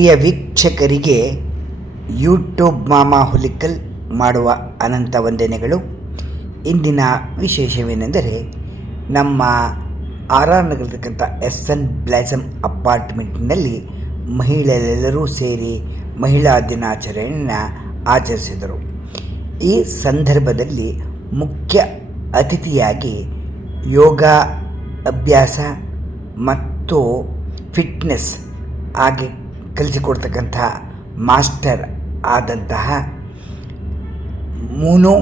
ಪ್ರಿಯ ವೀಕ್ಷಕರಿಗೆ ಯೂಟ್ಯೂಬ್ ಮಾಮಾ ಹುಲಿಕಲ್ ಮಾಡುವ ಅನಂತ ವಂದನೆಗಳು. ಇಂದಿನ ವಿಶೇಷವೇನೆಂದರೆ, ನಮ್ಮ ಆರ್ ಆರ್ ನಗರದಕ್ಕಂಥ SN ಬ್ಲಾಸಮ್ ಅಪಾರ್ಟ್ಮೆಂಟ್ನಲ್ಲಿ ಮಹಿಳೆಯರೆಲ್ಲರೂ ಸೇರಿ ಮಹಿಳಾ ದಿನಾಚರಣೆಯನ್ನು ಆಚರಿಸಿದರು. ಈ ಸಂದರ್ಭದಲ್ಲಿ ಮುಖ್ಯ ಅತಿಥಿಯಾಗಿ ಯೋಗ ಅಭ್ಯಾಸ ಮತ್ತು ಫಿಟ್ನೆಸ್ ಆಗಿ ಕಲಿಸಿಕೊಡ್ತಕ್ಕಂಥ ಮಾಸ್ಟರ್ ಆದಂತಹ ಮೂನು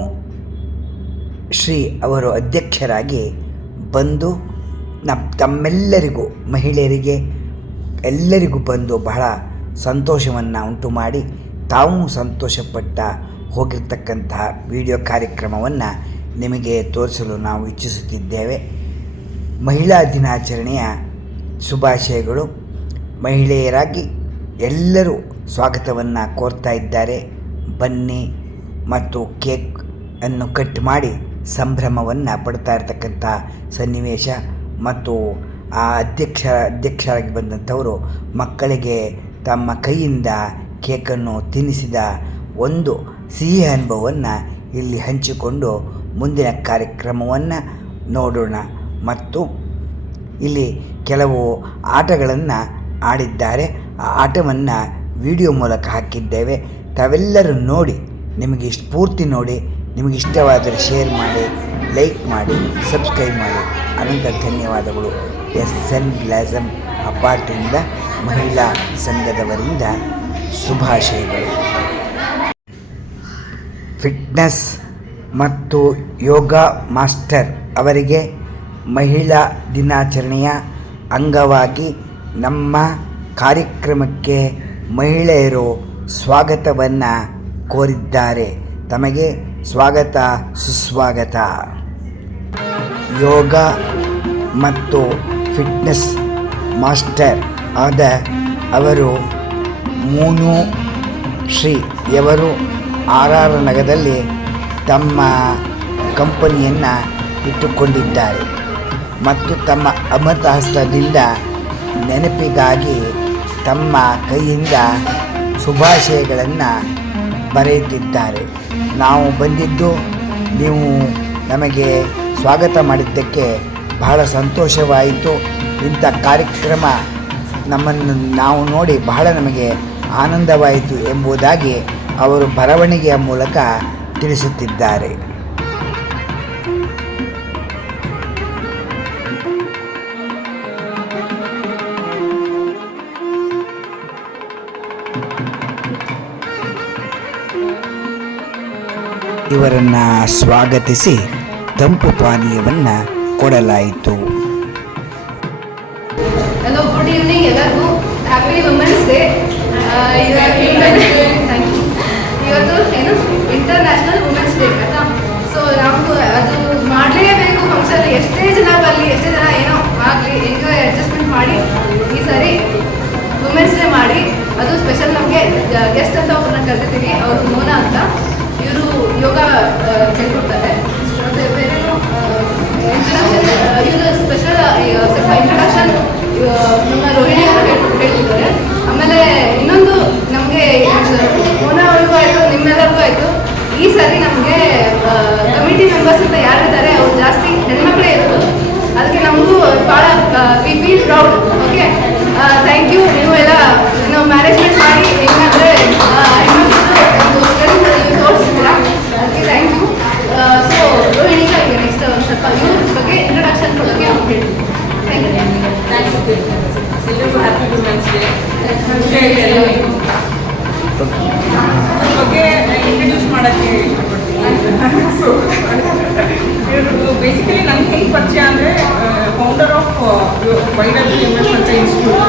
ಶ್ರೀ ಅವರು ಅಧ್ಯಕ್ಷರಾಗಿ ಬಂದು ತಮ್ಮೆಲ್ಲರಿಗೂ ಮಹಿಳೆಯರಿಗೆ ಎಲ್ಲರಿಗೂ ಬಂದು ಬಹಳ ಸಂತೋಷವನ್ನು ಉಂಟು ಮಾಡಿ ತಾವು ಸಂತೋಷಪಟ್ಟ ಹೋಗಿರ್ತಕ್ಕಂತಹ ವಿಡಿಯೋ ಕಾರ್ಯಕ್ರಮವನ್ನು ನಿಮಗೆ ತೋರಿಸಲು ನಾವು ಇಚ್ಛಿಸುತ್ತಿದ್ದೇವೆ. ಮಹಿಳಾ ದಿನಾಚರಣೆಯ ಶುಭಾಶಯಗಳು. ಮಹಿಳೆಯರಾಗಿ ಎಲ್ಲರೂ ಸ್ವಾಗತವನ್ನು ಕೋರ್ತಾ ಇದ್ದಾರೆ. ಬನ್ನಿ ಮತ್ತು ಕೇಕ್ ಅನ್ನು ಕಟ್ ಮಾಡಿ ಸಂಭ್ರಮವನ್ನು ಪಡ್ತಾ ಇರತಕ್ಕಂಥ ಸನ್ನಿವೇಶ ಮತ್ತು ಆ ಅಧ್ಯಕ್ಷರಾಗಿ ಬಂದಂಥವರು ಮಕ್ಕಳಿಗೆ ತಮ್ಮ ಕೈಯಿಂದ ಕೇಕನ್ನು ತಿನ್ನಿಸಿದ ಒಂದು ಸಿಹಿ ಅನುಭವವನ್ನು ಇಲ್ಲಿ ಹಂಚಿಕೊಂಡು ಮುಂದಿನ ಕಾರ್ಯಕ್ರಮವನ್ನು ನೋಡೋಣ. ಮತ್ತು ಇಲ್ಲಿ ಕೆಲವು ಆಟಗಳನ್ನು ಆಡಿದ್ದಾರೆ. ಆ ಆಟವನ್ನು ವಿಡಿಯೋ ಮೂಲಕ ಹಾಕಿದ್ದೇವೆ. ತಾವೆಲ್ಲರೂ ನೋಡಿ, ನಿಮಗೆ ಸ್ಫೂರ್ತಿ ನೋಡಿ, ನಿಮಗೆ ಇಷ್ಟವಾದರೆ ಶೇರ್ ಮಾಡಿ, ಲೈಕ್ ಮಾಡಿ, ಸಬ್ಸ್ಕ್ರೈಬ್ ಮಾಡಿ. ಅನಂತ ಧನ್ಯವಾದಗಳು. SN ಬ್ಲಾಸಮ್ ಅಪಾರ್ಟಿಂದ ಮಹಿಳಾ ಸಂಘದವರಿಂದ ಶುಭಾಶಯಗಳು. ಫಿಟ್ನೆಸ್ ಮತ್ತು ಯೋಗ ಮಾಸ್ಟರ್ ಅವರಿಗೆ ಮಹಿಳಾ ದಿನಾಚರಣೆಯ ಅಂಗವಾಗಿ ನಮ್ಮ ಕಾರ್ಯಕ್ರಮಕ್ಕೆ ಮಹಿಳೆಯರು ಸ್ವಾಗತವನ್ನು ಕೋರಿದ್ದಾರೆ. ತಮಗೆ ಸ್ವಾಗತ ಸುಸ್ವಾಗತ. ಯೋಗ ಮತ್ತು ಫಿಟ್ನೆಸ್ ಮಾಸ್ಟರ್ ಆದ ಅವರು ಮೂನು ಶ್ರೀಯವರು RR ನಗರದಲ್ಲಿ ತಮ್ಮ ಕಂಪನಿಯನ್ನು ಇಟ್ಟುಕೊಂಡಿದ್ದಾರೆ ಮತ್ತು ತಮ್ಮ ಅಮೃತ ಹಸ್ತದಿಂದ ನೆನಪಿಗಾಗಿ ತಮ್ಮ ಕೈಯಿಂದ ಶುಭಾಶಯಗಳನ್ನು ಬರೆಯುತ್ತಿದ್ದಾರೆ. ನಾವು ಬಂದಿದ್ದು, ನೀವು ನಮಗೆ ಸ್ವಾಗತ ಮಾಡಿದ್ದಕ್ಕೆ ಬಹಳ ಸಂತೋಷವಾಯಿತು. ಇಂಥ ಕಾರ್ಯಕ್ರಮ ನಮ್ಮನ್ನು ನಾವು ನೋಡಿ ಬಹಳ ನಮಗೆ ಆನಂದವಾಯಿತು ಎಂಬುದಾಗಿ ಅವರು ಬರವಣಿಗೆಯ ಮೂಲಕ ತಿಳಿಸುತ್ತಿದ್ದಾರೆ. ಇವರನ್ನು ಸ್ವಾಗತಿಸಿ ತಂಪು ಪಾನೀಯವನ್ನು ಕೊಡಲಾಯಿತು. ಹಲೋ, ಗುಡ್ ಈವ್ನಿಂಗ್ ಎಲ್ಲರಿಗೂ. Happy women's day. ಇವತ್ತು ಏನು ಇಂಟರ್ನ್ಯಾಷನಲ್ ವುಮೆನ್ಸ್ ಡೇ ಆಯ್ತಾ. ಸೊ ನಾವು ಅದು ಮಾಡಲೇಬೇಕು ಫಂಕ್ಷನ್. ಎಷ್ಟೇ ಜನ ಬರಲಿ, ಎಷ್ಟೇ ಜನ ಏನೋ ಆಗಲಿ, ಹೆಂಗೋ ಅಡ್ಜಸ್ಟ್ಮೆಂಟ್ ಮಾಡಿ ಈ ಸಾರಿ ವುಮೆನ್ಸ್ ಡೇ ಮಾಡಿ. ಅದು ಸ್ಪೆಷಲ್ ನಮಗೆ ಗೆಸ್ಟ್ ಅಂತ ಒಬ್ಬರನ್ನ ಕರೆದಿದ್ದೀವಿ. ಅವರು ಮೋನಾ ಅಂತ. ಇವರು ಯೋಗ ಹೇಳ್ಕೊಡ್ತಾರೆ. ಬೇರೇನು ಇಂಟ್ರಡಕ್ಷನ್, ಇವರು ಸ್ಪೆಷಲ್ ಸ್ವಲ್ಪ ಇಂಟ್ರಡಕ್ಷನ್ ನಮ್ಮ ರೋಹಿಣಿ ಅವರು ಹೇಳ್ತಿದ್ದಾರೆ. ಆಮೇಲೆ ಇನ್ನೊಂದು ನಮಗೆ ಮೋನಾ ಅವ್ರಿಗೂ ಆಯಿತು, ನಿಮ್ಮೆಲ್ಲರಿಗೂ ಆಯಿತು. ಈ ಸಾರಿ ನಮಗೆ ಕಮಿಟಿ ಮೆಂಬರ್ಸ್ ಅಂತ ಯಾರಿದ್ದಾರೆ ಅವ್ರು ಜಾಸ್ತಿ ಹೆಣ್ಮಕ್ಳೇ ಇರೋದು. ಅದಕ್ಕೆ ನಮಗೂ ಭಾಳ we feel proud. Okay, thank you. ನೀವು ಎಲ್ಲ ನಾವು ಮ್ಯಾನೇಜ್ಮೆಂಟ್ ಮಾಡಿ ಹೆಂಗಂದರೆ ತೋರಿಸ್ತೀರಾ, ಅದಕ್ಕೆ ಥ್ಯಾಂಕ್ ಯು. ಸೊ ರೋಹಿಣಿಗ ಈಗ ನೆಕ್ಸ್ಟ್ ಒಂದು ಸ್ವಲ್ಪ ಇವ್ರ ಬಗ್ಗೆ ಇಂಟ್ರಡಕ್ಷನ್ ಕೊಡೋಕ್ಕೆ ಅವ್ರು ಹೇಳ್ತೀವಿ. Thank you. ಎಲ್ಲರಿಗೂ ಹ್ಯಾಪಿ ವುಮೆನ್ಸ್ ಡೇ. ಬಗ್ಗೆ ಇಂಟ್ರಡ್ಯೂಸ್ ಮಾಡೋಕ್ಕೆ ಇಷ್ಟಪಡ್ತೀನಿ. ಸೊ ಇವರು ಬೇಸಿಕಲಿ ನನಗೆ ಹೆಂಗೆ ಪರಿಚಯ ಅಂದರೆ, founder of vital investment institute,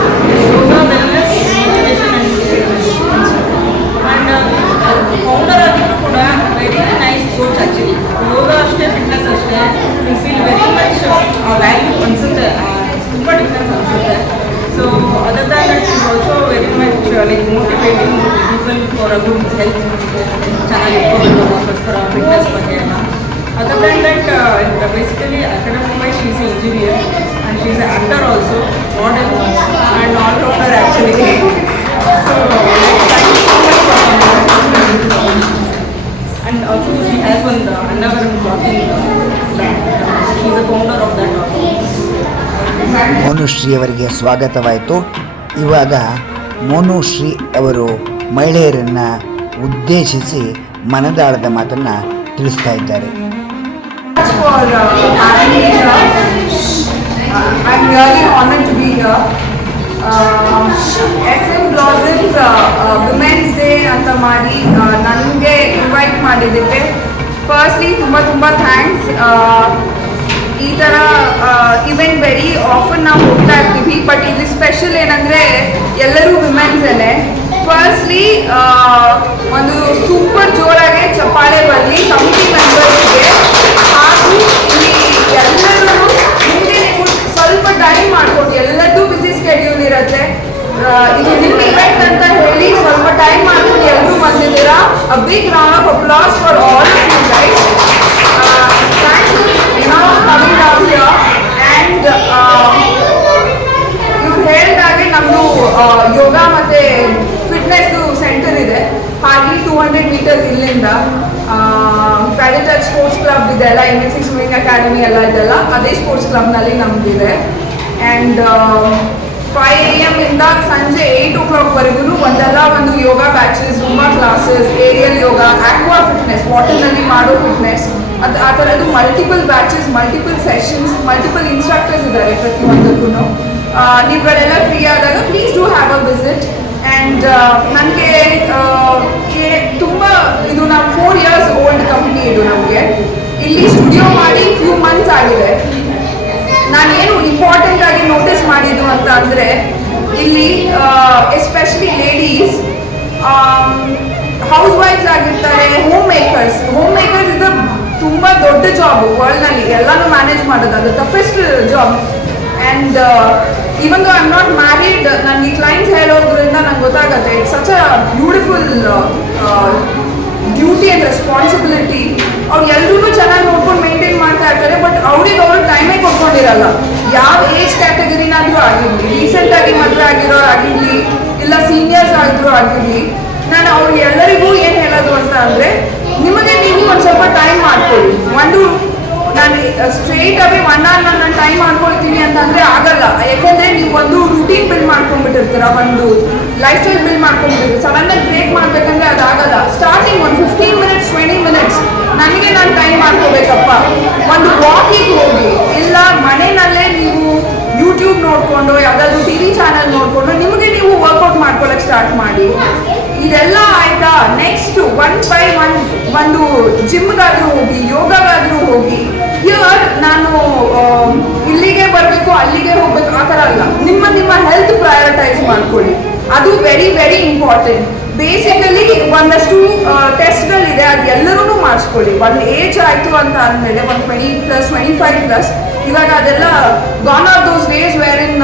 yoga wellness motivation and founder ಆಗಿದ್ರು ಕೂಡ very nice coach. Actually yoga ಅಷ್ಟೇ, ಫಿಟ್ನೆಸ್ ಅಷ್ಟೇ, you feel very much value ಅನಿಸುತ್ತೆ, ತುಂಬ ಡಿಫ್ರೆನ್ಸ್ ಅನಿಸುತ್ತೆ. So other than that is also very much like motivating people for a good health. ಚೆನ್ನಾಗಿರ್ಕೋಬೇಕು ಅದಕ್ಕೋಸ್ಕರ fitness ಬಗ್ಗೆ ಎಲ್ಲ. Other than that basically academic wise she is engineer and she is actor also, model and all rounder actually. And also she has one underwear and clothing brand. She's the founder of that also. ಮೋನುಶ್ರೀ ಅವರಿಗೆ ಸ್ವಾಗತವಾಯಿತು. ಇವಾಗ ಮೋನುಶ್ರೀ ಅವರು ಮಹಿಳೆಯರನ್ನು ಉದ್ದೇಶಿಸಿ ಮನದಾಳದ ಮಾತನ್ನು ತಿಳಿಸ್ತಾ ಇದ್ದಾರೆ. For having me here. I'm really honored to be here. SM Blossoms Women's Day ಅಂತ ಮಾಡಿ ನನಗೆ ಇನ್ವೈಟ್ ಮಾಡಿದ್ದಕ್ಕೆ ಫಸ್ಟ್ಲಿ ತುಂಬ ಥ್ಯಾಂಕ್ಸ್. ಈ ಥರ ಇವೆಂಟ್ ವೆರಿ ಆಫನ್ ನಾವು ಹೋಗ್ತಾ ಇರ್ತೀವಿ, ಬಟ್ ಇಲ್ಲಿ ಸ್ಪೆಷಲ್ ಏನಂದರೆ ಎಲ್ಲರೂ ವಿಮೆನ್ಸೇ. ಫಸ್ಟ್ಲಿ ಒಂದು ಸೂಪರ್ ಜೋರಾಗಿ ಚಪ್ಪಾಳೆ ಬರಲಿ ಕಮಿಟಿ ಮೆಂಬರ್ಸ್ಗೆ. ಹಾಗೂ ಇಲ್ಲಿ ಎಲ್ಲರೂ ಮುಂದೆ ನೀವು ಸ್ವಲ್ಪ ಟೈಮ್ ಮಾಡ್ಕೊಂಡು, ಎಲ್ಲದೂ ಬಿಸಿ ಸ್ಕೆಡ್ಯೂಲ್ ಇರುತ್ತೆ, ಇದು ನಿಮ್ಮ ಇವೆಂಟ್ ಅಂತ ಹೇಳಿ ಸ್ವಲ್ಪ ಟೈಮ್ ಮಾಡ್ಕೊಂಡು ಎಲ್ಲರೂ ಬಂದಿದ್ದೀರಾ. A big round of applause for all of you guys. Thanks coming down here. And ಇವ್ರು ಹೇಳಿದಾಗೆ ನಮ್ಮದು ಯೋಗ ಮತ್ತು ಫಿಟ್ನೆಸ್ದು ಸೆಂಟರ್ ಇದೆ, ಹಾರ್ಡ್ಲಿ 200 ಮೀಟರ್ಸ್ ಇಲ್ಲಿಂದ. ಪ್ಯಾಡಿಟಚ್ ಸ್ಪೋರ್ಟ್ಸ್ ಕ್ಲಬ್ ಇದೆಲ್ಲ, MSC ಸ್ವಿಮ್ಮಿಂಗ್ ಅಕಾಡೆಮಿ ಎಲ್ಲ ಇದೆಲ್ಲ ಅದೇ ಸ್ಪೋರ್ಟ್ಸ್ ಕ್ಲಬ್ನಲ್ಲಿ ನಮ್ಮದಿದೆ. ಆ್ಯಂಡ್ 5 AM ಇಂದ ಸಂಜೆ 8 o'clockವರೆಗೂ ಒಂದು ಯೋಗ batches, zumba classes, aerial yoga, aqua fitness, ವಾಟರ್ನಲ್ಲಿ ಮಾಡೋ ಫಿಟ್ನೆಸ್, ಆ ಥರದ್ದು multiple batches, multiple sessions, multiple instructors ಇದ್ದಾರೆ ಪ್ರತಿಯೊಂದಕ್ಕೂ. ನೀವುಗಳೆಲ್ಲ ಫ್ರೀ ಆದಾಗ please do have a visit. And ನನಗೆ ತುಂಬ ಇದು ನಾವು 4 years ಓಲ್ಡ್ ಕಂಪ್ನಿ ಇದು. ನಮಗೆ ಇಲ್ಲಿ ಸ್ಟುಡಿಯೋ ಮಾಡಿ ಫ್ಯೂ ಮಂತ್ಸ್ ಆಗಿದೆ. ನಾನೇನು ಇಂಪಾರ್ಟೆಂಟ್ ಆಗಿ ನೋಟಿಸ್ ಮಾಡಿದ್ದು ಅಂತ ಅಂದರೆ, ಇಲ್ಲಿ ಎಸ್ಪೆಷಲಿ ಲೇಡೀಸ್ ಹೌಸ್ ವೈಫ್ಸ್ ಆಗಿರ್ತಾರೆ, ಹೋಮ್ ಮೇಕರ್ಸ್ ಇದು ತುಂಬ ದೊಡ್ಡ ಜಾಬ್ ವರ್ಲ್ಡ್ನಲ್ಲಿ. ಎಲ್ಲನೂ ಮ್ಯಾನೇಜ್ ಮಾಡೋದು ಅದು toughest job. And even though I am not married, ನನಗೆ ಕ್ಲೈಂಟ್ಸ್ ಹೇಳೋದ್ರಿಂದ ನಂಗೆ ಗೊತ್ತಾಗುತ್ತೆ it's such a beautiful duty and responsibility. ಅವ್ರು ಎಲ್ಲರೂ ಚೆನ್ನಾಗಿ ನೋಡ್ಕೊಂಡು ಮೇಂಟೈನ್ ಮಾಡ್ತಾ ಇರ್ತಾರೆ, ಬಟ್ ಅವ್ರಿಗೆ ಅವರು ಟೈಮೇ ಕೊಟ್ಕೊಂಡಿರಲ್ಲ. ಯಾವ ಏಜ್ ಕ್ಯಾಟಗರಿನಾದರೂ ಆಗಿರಲಿ, ರೀಸೆಂಟಾಗಿ ಮದುವೆ ಆಗಿರೋರು ಆಗಿರಲಿ, ಇಲ್ಲ ಸೀನಿಯರ್ಸ್ ಆಗಿರೋ ಆಗಿರಲಿ, ನಾನು ಅವ್ರಿಗೆ ಎಲ್ಲರಿಗೂ ಏನು ಹೇಳೋದು ಅಂತ ಅಂದರೆ, ನಿಮಗೆ ನೀವು ಒಂದು ಸ್ವಲ್ಪ ಟೈಮ್ ಮಾಡ್ಕೊಳ್ಳಿ. ನಾನು ಸ್ಟ್ರೇಟ್ ಆಗಿ 1 hour ನಾನು ಟೈಮ್ ಮಾಡ್ಕೊಳ್ತೀನಿ ಅಂತಂದರೆ ಆಗಲ್ಲ. ಯಾಕೆಂದರೆ ನೀವು ಒಂದು ರೂಟೀನ್ ಬಿಲ್ಡ್ ಮಾಡ್ಕೊಂಡ್ಬಿಟ್ಟಿರ್ತೀರ, ಒಂದು ಲೈಫ್ ಸ್ಟೈಲ್ ಬಿಲ್ಡ್ ಮಾಡ್ಕೊಂಡ್ಬಿಟ್ಟಿರ್ತೀರ. ಸಡನ್ನಾಗಿ ಬ್ರೇಕ್ ಮಾಡಬೇಕಂದ್ರೆ ಅದಾಗಲ್ಲ. ಸ್ಟಾರ್ಟಿಂಗ್ ಒಂದು 15 minutes 20 minutes ನನಗೆ ನಾನು ಟೈಮ್ ಮಾಡ್ಕೋಬೇಕಪ್ಪ. ಒಂದು ವಾಕಿಂಗ್ ಹೋಗಿ, ಇಲ್ಲ ಮನೆಯಲ್ಲೇ ನೀವು ಯೂಟ್ಯೂಬ್ ನೋಡಿಕೊಂಡು ಯಾವುದಾದ್ರೂ TV ಚಾನಲ್ ನೋಡಿಕೊಂಡು ನಿಮಗೆ ನೀವು ವರ್ಕೌಟ್ ಮಾಡ್ಕೊಳ್ಳೋಕೆ ಸ್ಟಾರ್ಟ್ ಮಾಡಿ. ಇದೆಲ್ಲ ಆಯಿತಾ, ನೆಕ್ಸ್ಟ್ 1 by 1 ಒಂದು ಜಿಮ್ಗಾದರೂ ಹೋಗಿ, ಯೋಗಗಾದರೂ ಹೋಗಿ. ಹಿಯರ್ ನಾನು ಇಲ್ಲಿಗೆ ಬರಬೇಕು ಅಲ್ಲಿಗೆ ಹೋಗ್ಬೇಕು ಆ ಥರ ಅಲ್ಲ. ನಿಮ್ಮ ಹೆಲ್ತ್ ಪ್ರಯಾರಿಟೈಸ್ ಮಾಡ್ಕೊಳ್ಳಿ, ಅದು ವೆರಿ ವೆರಿ ಇಂಪಾರ್ಟೆಂಟ್. ಬೇಸಿಕಲಿ ಒಂದಷ್ಟು ಟೆಸ್ಟ್ಗಳಿದೆ, ಅದು ಎಲ್ಲರೂ ಮಾಡಿಸ್ಕೊಳ್ಳಿ. ಒಂದು ಏಜ್ ಆಯಿತು ಅಂತ ಅಂದಮೇಲೆ ಒಂದು 20+, 25+, ಇವಾಗ ಅದೆಲ್ಲ gone are those days where in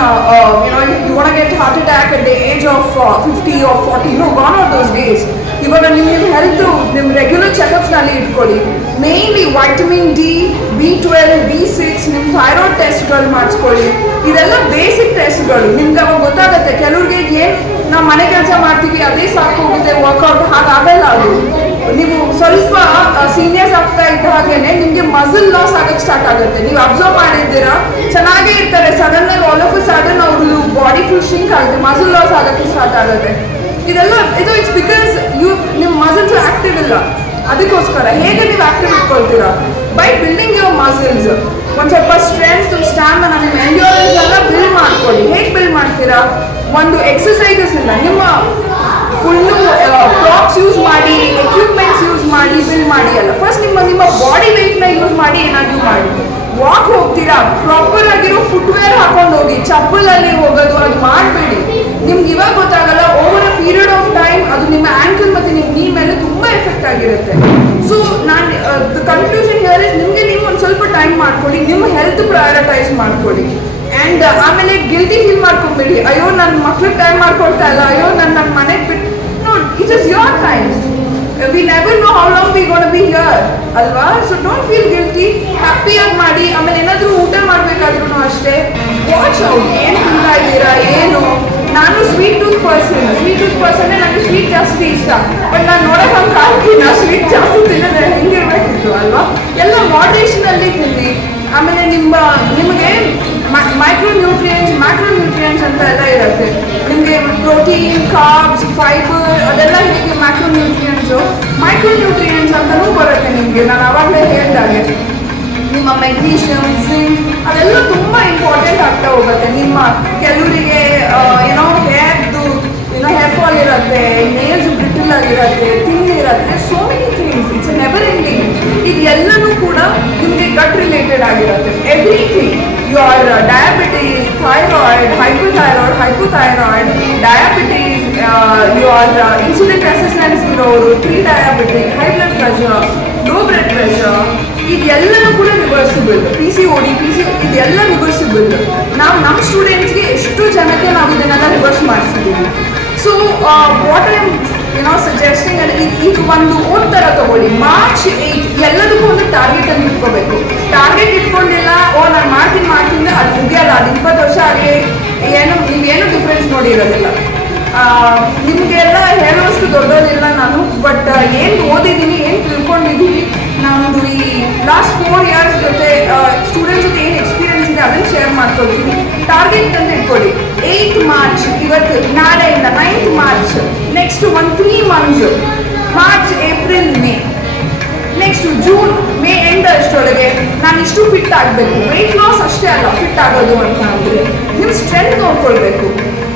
you want get heart attack at the age of 50 or 40. Gone are those days. ಇವಾಗ ನಿಮ್ಮ ಹೆಲ್ತು ನಿಮ್ಮ ರೆಗ್ಯುಲರ್ ಚೆಕಪ್ಸ್ನಲ್ಲಿ ಇಟ್ಕೊಳ್ಳಿ. Mainly vitamin D, B12, B6, ನಿಮ್ಮ ಥೈರಾಯ್ಡ್ ಟೆಸ್ಟ್ಗಳು ಮಾಡಿಸ್ಕೊಳ್ಳಿ. ಇದೆಲ್ಲ ಬೇಸಿಕ್ ಟೆಸ್ಟ್ಗಳು. ನಿಮ್ಗೆ ಅವಾಗ ಗೊತ್ತಾಗುತ್ತೆ. ಕೆಲವ್ರಿಗೆ ಏನು ನಾವು ಮನೆ ಕೆಲಸ ಮಾಡ್ತೀವಿ ಅದೇ ಸಾಕು ಹೋಗುತ್ತೆ ವರ್ಕೌಟ್, ಹಾಗಾಗಲ್ಲ. ಅದು ನೀವು ಸ್ವಲ್ಪ ಸೀನಿಯರ್ಸ್ ಆಗ್ತಾ ಇದ್ದ ಹಾಗೇನೆ ನಿಮಗೆ ಮಸಲ್ ಲಾಸ್ ಆಗಕ್ಕೆ ಸ್ಟಾರ್ಟ್ ಆಗುತ್ತೆ. ನೀವು ಅಬ್ಸರ್ವ್ ಮಾಡಿದ್ದೀರಾ, ಚೆನ್ನಾಗೇ ಇರ್ತಾರೆ, ಸಡನ್ ಆಗಿ ಆಲ್ ಆಫ್ ಅ ಸಡನ್ ಅವ್ರದ್ದು ಬಾಡಿ ಫುಲ್ ಶಿಂಕ್ ಆಗುತ್ತೆ, ಮಸಲ್ ಲಾಸ್ ಆಗೋಕ್ಕೆ ಸ್ಟಾರ್ಟ್ ಆಗುತ್ತೆ. ಇಟ್ಸ್ ಬಿಕಾಸ್ ನಿಮ್ಮ ಮಸಲ್ಸ್ ಆಕ್ಟಿವ್ ಇಲ್ಲ. ಅದಕ್ಕೋಸ್ಕರ ಹೇಗೆ ನೀವು ಆಕ್ಟಿವ್ ಇಟ್ಕೊಳ್ತೀರಾ? By building your muscles. ಒಂದು ಸ್ವಲ್ಪ ಸ್ಟ್ರೆಂತ್, ಸ್ಟ್ಯಾಮಿನಾ, ನಿಮ್ಮ ಎಂಡ್ಯೂರೆನ್ಸ್ ಎಲ್ಲ ಬಿಲ್ಡ್ ಮಾಡ್ಕೊಳ್ಳಿ. ಹೇಗೆ ಬಿಲ್ಡ್ ಮಾಡ್ತೀರಾ? ಒಂದು ಎಕ್ಸಸೈಸಸ್ ಇಲ್ಲ, ನಿಮ್ಮ ಫುಲ್ಲು ಪ್ರಾಪ್ಸ್ ಯೂಸ್ ಮಾಡಿ, ಎಕ್ವಿಪ್ಮೆಂಟ್ಸ್ ಯೂಸ್ ಮಾಡಿ ಬಿಲ್ಡ್ ಮಾಡಿ ಅಲ್ಲ. ಫಸ್ಟ್ ನಿಮ್ಮ ಬಾಡಿ ವೆಯ್ಟ್ನ ಯೂಸ್ ಮಾಡಿ ಏನಾದರೂ ಮಾಡಿ. ವಾಕ್ ಹೋಗ್ತೀರಾ, ಪ್ರಾಪರ್ ಆಗಿರೋ ಫುಟ್ವೇರ್ ಹಾಕೊಂಡು ಹೋಗಿ, ಚಪ್ಪಲಲ್ಲಿ ಹೋಗೋದು ಅದು ಮಾಡಬೇಡಿ. ನಿಮ್ಗೆ ಇವಾಗ ಗೊತ್ತಾಗಲ್ಲ, over a period of time ಅದು ನಿಮ್ಮ ಆ್ಯಂಕಲ್ ಮತ್ತು ನಿಮ್ಮ ನೀ ಮೇಲೆ ತುಂಬ ಎಫೆಕ್ಟ್ ಆಗಿರುತ್ತೆ. ಸೊ ನಾನು ಕನ್ಕ್ಲೂಷನ್ ಹಿಯರ್ ಇಸ್, ನಿಮಗೆ ನೀವು ಒಂದು ಸ್ವಲ್ಪ ಟೈಮ್ ಮಾಡ್ಕೊಳ್ಳಿ, ನಿಮ್ಮ ಹೆಲ್ತ್ ಪ್ರಯಾರಿಟೈಸ್ ಮಾಡ್ಕೊಳ್ಳಿ. ಆ್ಯಂಡ್ ಆಮೇಲೆ ಗಿಲ್ಟಿ ಫೀಲ್ ಮಾಡ್ಕೊಂಬೇಡಿ, ಅಯ್ಯೋ ನನ್ನ ಮಕ್ಳಿಗೆ ಟೈಮ್ ಮಾಡ್ಕೊಳ್ತಾ ಇಲ್ಲ, ಅಯ್ಯೋ ನನ್ನ ಮನೆಗೆ ಬಿಟ್ಟು. No, it is your time. We never know how long we're going to be here, ಅಲ್ವಾ? ಸೊ ಡೋಂಟ್ ಫೀಲ್ ಗಿಲ್ಟಿ, ಹ್ಯಾಪಿಯಾಗಿ ಮಾಡಿ. ಆಮೇಲೆ ಏನಾದರೂ ಊಟ ಮಾಡಬೇಕಾದ್ರೂ ಅಷ್ಟೇ ವಾಚ್ ಔಟ್, ಏನು ತಿಂತಾ ಇದ್ದೀರಾ, ಏನು ನಾನು ಸ್ವೀಟ್ ಟೂತ್ ಪರ್ಸನ್ ನನಗೆ ಸ್ವೀಟ್ ಜಾಸ್ತಿ ಇಷ್ಟ. ಬಟ್ ನಾನು ನೋಡೋಕೆ ಹಂಗೆ ಕಾಣ್ತೀನಿ, ನಾ ಸ್ವೀಟ್ ಜಾಸ್ತಿ ತಿನ್ನೋದು ಹೆಂಗಿರ್ಬೇಕಿತ್ತು ಅಲ್ವಾ. ಎಲ್ಲ ಮಾಡ್ರೇಷನಲ್ಲಿ ತಿನ್ನಿ. ಆಮೇಲೆ ನಿಮಗೆ ಮೈಕ್ರೋ ನ್ಯೂಟ್ರಿಯೆಂಟ್ಸ್ ಅಂತ ಎಲ್ಲ ಇರುತ್ತೆ. ನಿಮಗೆ ಪ್ರೋಟೀನ್, ಕಾರ್ಬ್ಸ್, ಫೈಬರ್ ಅದೆಲ್ಲ ಹೇಗೆ ಮೈಕ್ರೋ ನ್ಯೂಟ್ರಿಯೆಂಟ್ಸ್ ಅಂತಲೂ ಬರುತ್ತೆ ನಿಮಗೆ. ನಾನು ಆವಾಗಲೇ ಹೇಳ್ದಾಗೆ ನಿಮ್ಮ ಮೆಗ್ನೀಷಿಯಮ್, ಜಿಂಕ್ ಅದೆಲ್ಲ ತುಂಬ ಇಂಪಾರ್ಟೆಂಟ್ ಆಗ್ತಾ ಹೋಗುತ್ತೆ. ನಿಮ್ಮ ಕೆಲವರಿಗೆ ಹೇರ್ ಫಾಲ್ ಇರುತ್ತೆ, ನೇಲ್ಸ್ ಬ್ರಿಟಲ್ ಆಗಿರುತ್ತೆ, ಥಿನ್ ಇರುತ್ತೆ, so many things, it's never ending. ಇದೆಲ್ಲನೂ ಕೂಡ ನಿಮಗೆ ಗಟ್ ರಿಲೇಟೆಡ್ ಆಗಿರುತ್ತೆ. Everything, your diabetes, thyroid, hypothyroid, diabetes, your insulin resistance ಇರೋರು, pre diabetic, high blood pressure, low blood pressure, ಇದೆಲ್ಲನೂ ಕೂಡ ರಿವರ್ಸಿಬಲ್. PCOD ಇದೆಲ್ಲ ರಿವರ್ಸಿಬಲ್. ನಾವು ನಮ್ಮ ಸ್ಟೂಡೆಂಟ್ಸ್ಗೆ ಎಷ್ಟು ಜನಕ್ಕೆ ನಾವು ಇದನ್ನೆಲ್ಲ ರಿವರ್ಸ್ ಮಾಡಿಸಿದ್ದೀವಿ. ಸೊ ವಾಟ್ ಐ ಸಜೆಸ್ಟಿಂಗ್ ಅಂದರೆ ಇದು ಒಂದು ಓದ್ ಥರ ತಗೊಳ್ಳಿ. March 8 ಎಲ್ಲದಕ್ಕೂ ಒಂದು ಟಾರ್ಗೆಟನ್ನು ಇಟ್ಕೋಬೇಕು. ಟಾರ್ಗೆಟ್ ಇಟ್ಕೊಂಡಿಲ್ಲ, ನಾನು ಮಾಡ್ತೀನಿ ಅದು ಮುಗಿಯಲ್ಲ, ಅದು 20 ವರ್ಷ ಆಗಿ ನೀವೇನು ಡಿಫ್ರೆನ್ಸ್ ನೋಡಿರೋದಿಲ್ಲ. ನಿಮಗೆಲ್ಲ ಹೇಳೋಷ್ಟು ದೊಡ್ಡೋದಿಲ್ಲ ನಾನು. ಬಟ್ ಏನು ಓದಿದ್ದೀನಿ, ಏನು ತಿಳ್ಕೊಂಡಿದ್ದೀನಿ, ನಮ್ಮದು ಈ ಲಾಸ್ಟ್ 4 years ಜೊತೆ ಸ್ಟೂಡೆಂಟ್ಸ್ ಜೊತೆ ಏನು ಎಕ್ಸ್ಪೀರಿಯನ್ಸ್ ಇದೆ ಅದನ್ನು ಶೇರ್ ಮಾಡ್ಕೊಳ್ತೀನಿ. ಟಾರ್ಗೆಟ್ ಅಂತ ಇಟ್ಕೊಳ್ಳಿ. 8 March ಇವತ್ತು, ನಾಳೆಯಿಂದ 9th March, next 3 months, March, April, May, next June, May end ಅಷ್ಟೊಳಗೆ ನಾನು ಇಷ್ಟು ಫಿಟ್ ಆಗಬೇಕು. ವೆಯ್ಟ್ ಲಾಸ್ ಅಷ್ಟೇ ಅಲ್ಲ ಫಿಟ್ ಆಗೋದು ಅಂತ ಅಂದರೆ ನಿಮ್ಮ ಸ್ಟ್ರೆಂತ್ ನೋಡ್ಕೊಳ್ಬೇಕು.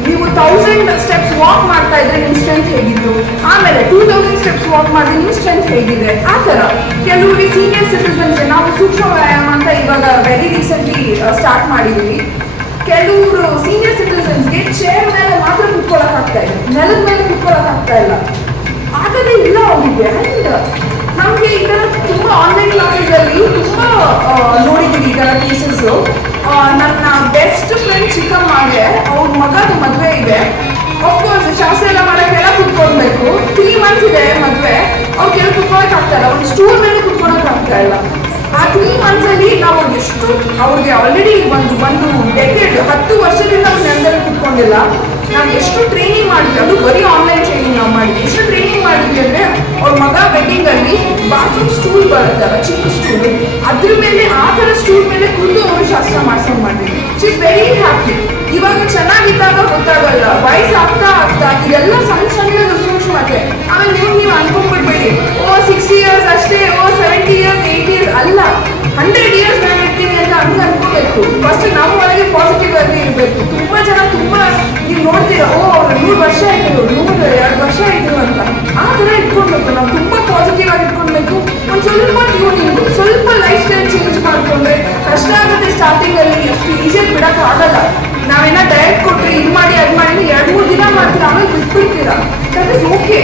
ನೀವು 1000 steps ವಾಕ್ ಮಾಡ್ತಾ ಇದ್ರೆ ನಿಮ್ಮ ಸ್ಟ್ರೆಂತ್ ಹೇಗಿತ್ತು, ಆಮೇಲೆ 2000 steps ವಾಕ್ ಮಾಡಿದ್ರೆ ನಿಮ್ಮ ಸ್ಟ್ರೆಂತ್ ಹೇಗಿದೆ. ಆ ಥರ ಕೆಲವರಿಗೆ ಸೀನಿಯರ್ ಸಿಟಿಸನ್ಸ್ ನಾವು ಸೂಕ್ಷ್ಮ ವ್ಯಾಯಾಮ ಅಂತ ಇವಾಗ ವೆರಿ ರೀಸೆಂಟ್ಲಿ ಸ್ಟಾರ್ಟ್ ಮಾಡಿದ್ದೀವಿ. ಕೆಲವರು ಸೀನಿಯರ್ ಸಿಟಿಸನ್ಸ್ಗೆ ಚೇರ್ ಮೇಲೆ ಮಾತ್ರ ಕುತ್ಕೊಳ್ಳೋಕ್ಕಾಗ್ತಾ ಇದೆ, ನೆಲದ ಮೇಲೆ ಕುತ್ಕೊಳ್ಳೋಕ್ಕಾಗ್ತಾ ಇಲ್ಲ, ಆಗದೇ ಇಲ್ಲ ಅವರಿಗೆ. ಆ್ಯಂಡ್ ನಮಗೆ ಈ ಥರ ತುಂಬ ಆನ್ಲೈನ್ ಕ್ಲಾಸಸಲ್ಲಿ ತುಂಬ ನೋಡಿದ್ದೀವಿ ಈ ಥರ ಕೇಸಸ್ಸು. ನನ್ನ ಬೆಸ್ಟ್ ಫ್ರೆಂಡ್ ಚಿಕ್ಕಮ್ಮಗೆ ಅವ್ರ ಮಗದ ಮದುವೆ ಇದೆ. ಅಫ್ಕೋರ್ಸ್ ಶಾಸ್ತ್ರ ಎಲ್ಲ ಮಾಡೋಕ್ಕೆಲ್ಲ ಕುತ್ಕೊಳ್ಬೇಕು. 3 months ಇದೆ ಮದುವೆ. ಅವ್ರು ಕೆಲ ಕುತ್ಕೊಳ್ಳೋಕ್ಕಾಗ್ತಾ ಇಲ್ಲ, ಒಂದು ಸ್ಟೂಲ್ ಮೇಲೆ ಕುತ್ಕೊಳ್ಳೋಕ್ಕಾಗ್ತಾ ಇಲ್ಲ. ಆ 3 months ನಾವು ಎಷ್ಟು ಅವ್ರಿಗೆ ಆಲ್ರೆಡಿ ಒಂದು ಡೆಕೆಡ್ 10 ವರ್ಷದಿಂದ ಅವ್ರು ನೆಲದಲ್ಲಿ ಕುತ್ಕೊಂಡಿಲ್ಲ. ನಾವು ಎಷ್ಟು ಟ್ರೈನಿಂಗ್ ಮಾಡಿದ್ವಿ, ಅದು ಬರೀ ಆನ್ಲೈನ್ ಟ್ರೈನಿಂಗ್ ನಾವು ಮಾಡಿದ್ವಿ. ಎಷ್ಟು ಟ್ರೈನಿಂಗ್ ಮಾಡಿದ್ವಿ ಅಂದರೆ ಅವ್ರ ಮಗ ವೆಡ್ಡಿಂಗಲ್ಲಿ ಬಾತ್ರೂಮ್ ಸ್ಟೂಲ್ ಬರುತ್ತಲ್ಲ, ಚಿಕ್ಕ ಸ್ಟೂಲ್, ಅದ್ರ ಮೇಲೆ ಆ ಥರ ಸ್ಟೂಲ್ ಮೇಲೆ ಕುಳಿತು ಅವರು ಶಾಸ್ತ್ರ ಮಾಡ್ಸೋದು ಮಾಡಿದ್ವಿ. She is very happy. ಇವಾಗ ಚೆನ್ನಾಗಿದ್ದಾಗ ಗೊತ್ತಾಗಲ್ಲ, ವಯಸ್ಸು ಆಗ್ತಾ ಇದೆಲ್ಲ ಸಣ್ಣ ಸೂಕ್ಷ್ಮತೆ. ಆಮೇಲೆ ನೀವು ಅನ್ಕೊಂಡ್ಬಿಡ್ಬೇಡಿ, 60 years ಅಷ್ಟೇ, 70 years 80 years ಅಲ್ಲ, 100 years ನಾನು ಇರ್ತೀನಿ ಅಂತ ಅನ್ಕೋಬೇಕು. ಫಸ್ಟ್ ನಾವು ಒಳಗೆ ಪಾಸಿಟಿವ್ ಆಗಿ ಇರಬೇಕು. ತುಂಬ ಜನ ನೀವು ನೋಡ್ತೀರಾ, ಅವ್ರು 100 ವರ್ಷ ಆಯ್ತು, 102 ವರ್ಷ ಆಯ್ತು ಅಂತ. ಆ ಥರ ಇಟ್ಕೊಳ್ಬೇಕು. ನಾವು ತುಂಬ ಪಾಸಿಟಿವ್ ಆಗಿ ಇಟ್ಕೊಳ್ಬೇಕು. ಒಂದು ಸ್ವಲ್ಪ ಲೈಫ್ ಸ್ಟೈಲ್ ಚೇಂಜ್ ಮಾಡಿಕೊಂಡ್ರೆ ಕಷ್ಟ ಆಗುತ್ತೆ ಸ್ಟಾರ್ಟಿಂಗಲ್ಲಿ. ಅಷ್ಟು ಈಸಿಯಾಗಿ ಬಿಡೋಕ್ಕಾಗಲ್ಲ. ನಾವೇನ ಡಯಟ್ ಕೊಟ್ಟರೆ ಇದು ಮಾಡಿ ಅದು ಮಾಡಿ 2-3 ದಿನ ಮಾಡ್ತೀರಾ, ಆಮೇಲೆ ಬಿಟ್ಬಿಡ್ತೀರಾ, ದಟ್ ಇಸ್ ಓಕೆ.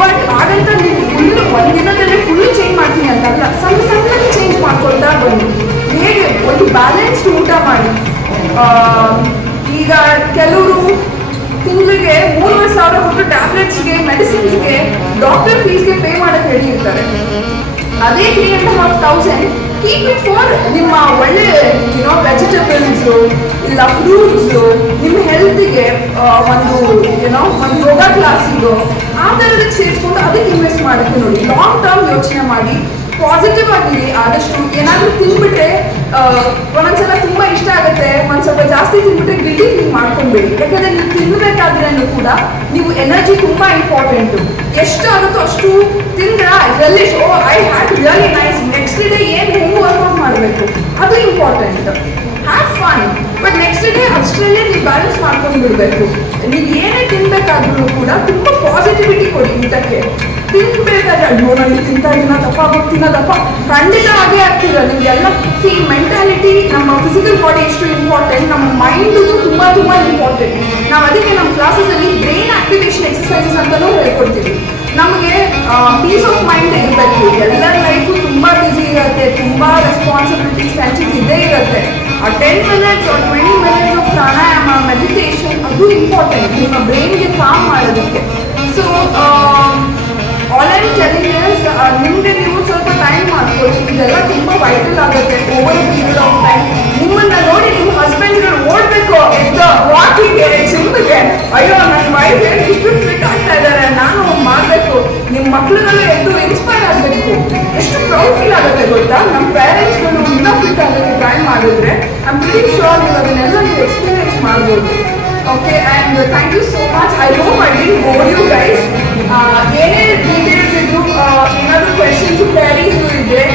ಬಟ್ ಹಾಗಂತ ನೀವು ಒಂದು ದಿನದಲ್ಲೇ ಫುಲ್ ಚೇಂಜ್ ಮಾಡ್ತೀನಿ ಅಂತಲ್ಲ, ಸಣ್ಣ ಚೇಂಜ್ ಮಾಡ್ಕೊಳ್ತಾ ಬನ್ನಿ. ಹೇಗೆ ಒಂದು ಬ್ಯಾಲೆನ್ಸ್ಡ್ ಊಟ ಮಾಡಿ. ಈಗ ಕೆಲವರು ತಿಂಗಳಿಗೆ 3,000 ಕೊಟ್ಟು ಟ್ಯಾಬ್ಲೆಟ್ಸ್ಗೆ, ಮೆಡಿಸಿನ್ಸ್ಗೆ, ಡಾಕ್ಟರ್ ಫೀಸ್ಗೆ ಪೇ ಮಾಡೋಕ್ಕೆ ಹೇಳಿರ್ತಾರೆ. ಅದೇ 3,500 ಕೀಪ್ ಇಟ್ ಫಾರ್ ನಿಮ್ಮ ಒಳ್ಳೆ ವೆಜಿಟೇಬಲ್ಸು, ಇಲ್ಲ ಫ್ರೂಟ್ಸು, ನಿಮ್ಮ ಹೆಲ್ತಿಗೆ ಒಂದು ಯೋಗ ಕ್ಲಾಸಿಗು ಆ ಥರದಕ್ಕೆ ಸೇರಿಸ್ಕೊಂಡು ಅದಕ್ಕೆ ಇನ್ವೆಸ್ಟ್ ಮಾಡೋಕ್ಕೆ ನೋಡಿ. ಲಾಂಗ್ ಟರ್ಮ್ ಯೋಚನೆ ಮಾಡಿ, ಪಾಸಿಟಿವ್ ಆಗಿರಿ. ಆದಷ್ಟು ಏನಾದರೂ ತಿಂದ್ಬಿಟ್ರೆ ಒಂದೊಂದ್ಸಲ ತುಂಬ ಇಷ್ಟ ಆಗುತ್ತೆ, ಒಂದು ಸ್ವಲ್ಪ ಜಾಸ್ತಿ ತಿಂದ್ಬಿಟ್ರೆ ಗಿಲ್ಟಿ ಫೀಲ್ ಮಾಡ್ಕೊಂಡ್ಬೇಡಿ. ಯಾಕಂದರೆ ನೀವು ತಿನ್ನಬೇಕಾದ್ರೂ ಕೂಡ ನೀವು ಎನರ್ಜಿ ತುಂಬ ಇಂಪಾರ್ಟೆಂಟು. ಎಷ್ಟು ಆಗುತ್ತೋ ಅಷ್ಟು ತಿಂದ್ರ relish, I had really nice, next day ಏನು ಹೆಂಗೆ ವರ್ಕೌಟ್ ಮಾಡಬೇಕು ಅದು important. Have fun, but next day ಅಷ್ಟರಲ್ಲೇ ನೀವು ಬ್ಯಾಲೆನ್ಸ್ ಮಾಡ್ಕೊಂಡು ಬಿಡಬೇಕು. ನೀವು ಏನೇ ತಿನ್ನಬೇಕಾದ್ರೂ ಕೂಡ ತುಂಬ ಪಾಸಿಟಿವಿಟಿ ಕೊಡಿ ಊಟಕ್ಕೆ. ತಿನ್ಬೇಕಾದ್ರೆ ನನಗೆ ತಿಂತಾ ಇದೀನ ದಪ್ಪ ಹೋಗ್ತೀನ ದಪ್ಪ ಖಂಡಿತವಾಗೇ ಆಗ್ತಿಲ್ಲ. ನಿಮಗೆಲ್ಲ ಮೆಂಟಾಲಿಟಿ, ನಮ್ಮ ಫಿಸಿಕಲ್ ಬಾಡಿ ಎಷ್ಟು ಇಂಪಾರ್ಟೆಂಟ್, ನಮ್ಮ ಮೈಂಡು ತುಂಬ ಇಂಪಾರ್ಟೆಂಟ್. ನಾವು ಅದಕ್ಕೆ ನಮ್ಮ ಕ್ಲಾಸಸಲ್ಲಿ ಬ್ರೈನ್ ಆಕ್ಟಿವೇಶನ್ ಎಕ್ಸಸೈಸಸ್ ಅಂತಲೂ ಹೇಳ್ಕೊಡ್ತೀವಿ. ನಮಗೆ ಪೀಸ್ ಆಫ್ ಮೈಂಡ್ ಇರಬೇಕು. ಎಲ್ಲರ ಲೈಫು ತುಂಬ ಬ್ಯುಸಿ ಇರುತ್ತೆ, ತುಂಬ ರೆಸ್ಪಾನ್ಸಿಬಿಲಿಟೀಸ್ ಟೆನ್ಷನ್ ಇದ್ದೇ ಇರುತ್ತೆ. ಆ 10 minutes or 20 minutes of pranayama, meditation ಅದು ಇಂಪಾರ್ಟೆಂಟ್ ನಿಮ್ಮ ಬ್ರೈನ್ಗೆ ಕಾಮ್ ಮಾಡೋದಕ್ಕೆ. So all I am telling is, ನಿಮಗೆ ನೀವು ಸ್ವಲ್ಪ ಟೈಮ್ ಮಾಡ್ಕೊಳ್ಳಿ. ಇದೆಲ್ಲ ತುಂಬ ವೈಟಲ್ ಆಗುತ್ತೆ ಓವರ್ ಪೀರಿಯಡ್ ಆಫ್ ಟೈಮ್. ನಿಮ್ಮನ್ನು ನೋಡಿ ನಿಮ್ಮ ಹಸ್ಬೆಂಡ್ಗಳು ಓಡಬೇಕು ಮಾಡಬೇಕು ಎದ್ದು ವಾಕಿಂಗ್ಗೆ ಜಿಮ್ಗೆ. ಅಯ್ಯೋ ನನ್ನ ವೈಫ್ ಇಷ್ಟು ಫಿಟ್ ಆಗ್ತಾ ಇದ್ದಾರೆ, ನಾನು ಮಾಡಬೇಕು. ನಿಮ್ಮ ಮಕ್ಳುಗಳು ಎದ್ದು ಇನ್ಸ್ಪೈರ್ ಆಗಬೇಕು. ಎಷ್ಟು ಪ್ರೌಡ್ ಫೀಲ್ ಆಗುತ್ತೆ ಗೊತ್ತಾ, ನಮ್ಮ ಪೇರೆಂಟ್ಸ್ಗಳು ಇನ್ನೂ ಫಿಟ್ ಆಗೋಕ್ಕೆ ಟ್ರೈ ಮಾಡಿದ್ರೆ ಐ ಆಮ್ ವೆರಿ ಶೋರ್ ನೀವು ಅದನ್ನೆಲ್ಲ ನೀವು ಎಕ್ಸ್ಪೀರಿಯನ್ಸ್ ಮಾಡ್ಬೋದು. Okay, and thank you so much. I hope I didn't bore you guys. ಏನೇ ಡೀಟೇಲ್ಸ್ ಇದ್ರು ಏನಾದರೂ ಕ್ವೆಶನ್ಸು ಕ್ವೆರೀಸು ಇದ್ದರೆ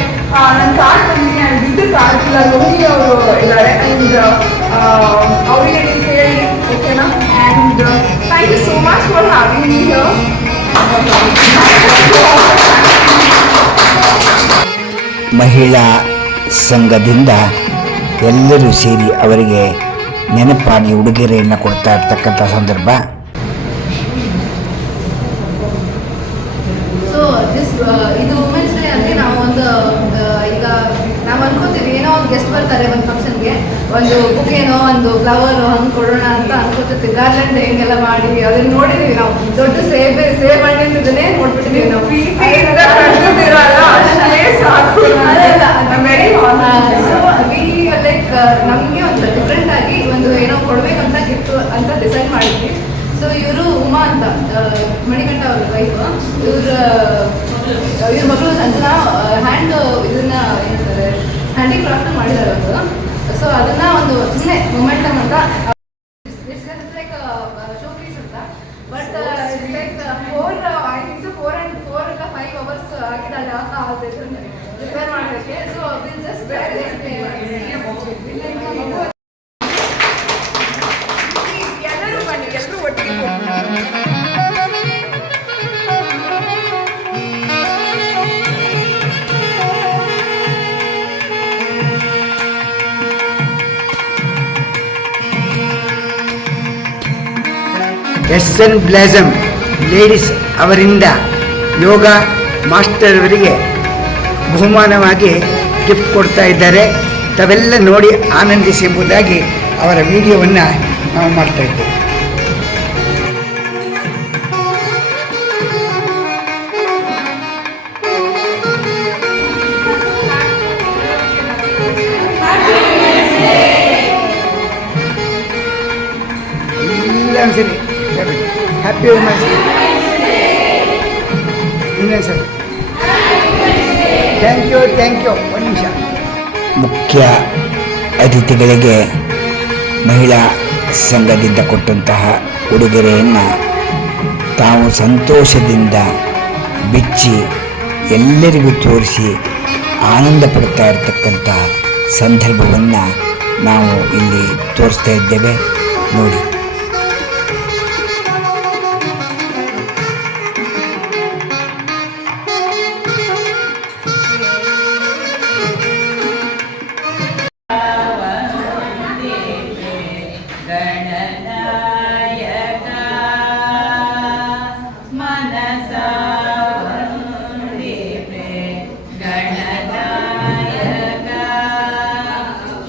ನನ್ನ ಕಾರ್ಡ್ ಬಂದಿದ್ದೀನಿ, ಆ್ಯಂಡ್ ವಿತ್ ಕಾರ್ಡ್ ಇಲ್ಲ ಲೋಹಿ ಅವರು ಇದ್ದಾರೆ, ಆ್ಯಂಡ್ ಅವರಿಗೆ ನೀವು ಕೇಳಿ. ಓಕೆನಾ? And thank you so much for having me here. ಮಹಿಳಾ ಸಂಘದಿಂದ ಎಲ್ಲರೂ ಸೇರಿ ಅವರಿಗೆ ನೆನಪಾಗಿ ಉಡುಗೊರೆಯನ್ನು ಕೊಡ್ತಾ ಇರ್ತಕ್ಕಂಥ ಸಂದರ್ಭ. ಸೊ ಇದು ವುಮೆನ್ಸ್ ಡೇ ಅಂದರೆ ನಾವು ಈಗ ನಾವು ಅನ್ಕೋತೀವಿ ಏನೋ ಒಂದು ಗೆಸ್ಟ್ ಬರ್ತಾರೆ ಒಂದು ಫಂಕ್ಷನ್ಗೆ, ಒಂದು ಬುಕ್ಕೇನೋ ಒಂದು ಫ್ಲವರು ಹಂಗೆ ಕೊಡೋಣ ಅಂತ ಅನ್ಕೋತಿರ್ತೀವಿ. ಗಾರ್ಲೆಂಡ್ ಹಿಂಗೆಲ್ಲ ಮಾಡಿ ಅದನ್ನ ನೋಡಿದೀವಿ ನಾವು. ದೊಡ್ಡ ಸೇಬ್ ಹಣ್ಣಿಂದನೇ ನೋಡ್ಬಿಟ್ಟಿದ್ದೀವಿ ನಾವು. ಲೈಕ್ ನಮಗೆ ಒಂದು ಡಿಫ್ರೆಂಟ್ ಆಗಿ ಒಂದು ಏನೋ ಕೊಡಬೇಕಂತ ಗಿಫ್ಟ್ ಅಂತ ಡಿಸೈಡ್ ಮಾಡಿದ್ವಿ. ಸೊ ಇವರು ಉಮಾ ಅಂತ, ಮಣಿಕಂಠ ಅವ್ರ ವೈಫ್, ಇವ್ರ ಮಗಳು ಸಂಜನಾ ಹ್ಯಾಂಡ್ ಇದನ್ನ ಏನಂತಾರೆ ಹ್ಯಾಂಡಿಕ್ರಾಫ್ಟ್ ಮಾಡಿದ್ದಾರೆ ಅವರು. ಸೊ ಅದನ್ನ ಒಂದು ಸುಮ್ಮನೆ ಮೊಮೆಂಟಮ್ ಅಂತ ಲೈಕ್ ಶೋ ಪೀಸ್ ಅಂತ. ಬಟ್ ಲೈಕ್ 4 ಇಲ್ಲ 5 hours ಆಗಿದ್ದಾಳೆ ರಿಪೇರ್ ಮಾಡೋಕ್ಕೆ. ಸೊ ವಿಲ್ ಜಸ್ಟ್ ಎಲ್ಲರೂ ಬನ್ನಿ, ಎಲ್ಲರೂ ಒಟ್ಟಿಗೆ SN ಬ್ಲಾಸಮ್ ಲೇಡೀಸ್ ಅವರಿಂದ ಯೋಗ ಮಾಸ್ಟರ್ ಅವರಿಗೆ ಬಹುಮಾನವಾಗಿ ಗಿಫ್ಟ್ ಕೊಡ್ತಾ ಇದ್ದಾರೆ. ತಾವೆಲ್ಲ ನೋಡಿ ಆನಂದಿಸಿ ಎಂಬುದಾಗಿ ಅವರ ವಿಡಿಯೋವನ್ನು ನಾವು ಮಾಡ್ತಾ ಇದ್ದೇವೆ. ಇಲ್ಲ ಸರಿ, ಹ್ಯಾಪಿ ವುಮೆನ್ಸ್ ಡೇ. ಇನ್ನೊಂದು ಸರಿ ಥ್ಯಾಂಕ್ ಯು. ಒಂದು ನಿಮಿಷ. ಮುಖ್ಯ ಅತಿಥಿಗಳಿಗೆ ಮಹಿಳಾ ಸಂಘದಿಂದ ಕೊಟ್ಟಂತಹ ಉಡುಗೊರೆಯನ್ನು ತಾವು ಸಂತೋಷದಿಂದ ಬಿಚ್ಚಿ ಎಲ್ಲರಿಗೂ ತೋರಿಸಿ ಆನಂದ ಪಡ್ತಾ ಇರತಕ್ಕಂಥ ಸಂದರ್ಭವನ್ನು ನಾವು ಇಲ್ಲಿ ತೋರಿಸ್ತಾ ಇದ್ದೇವೆ ನೋಡಿ.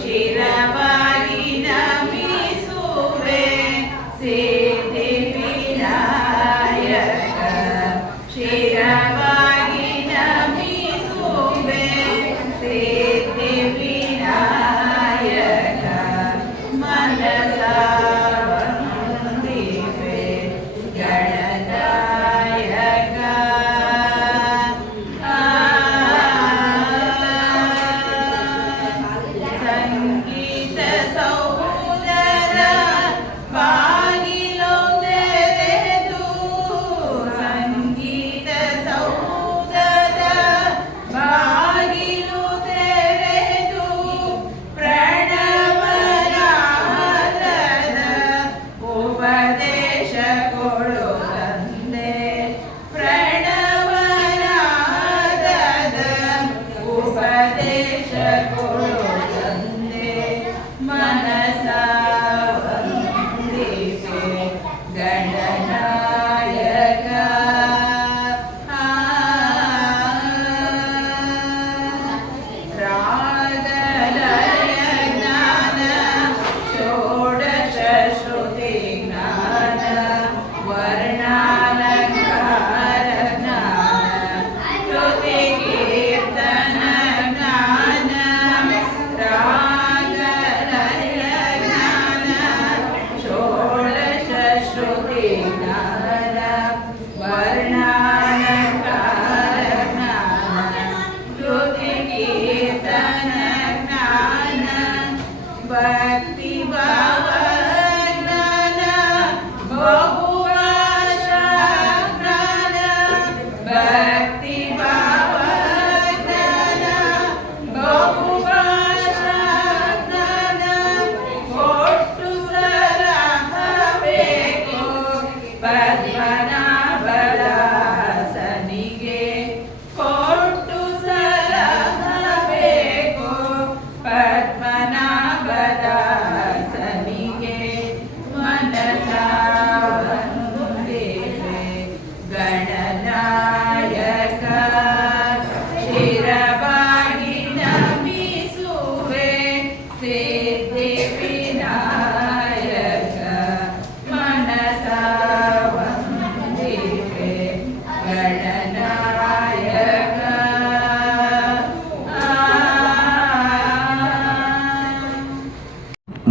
ಶಿರವಾಗಿ ನಮಿಸುವೆ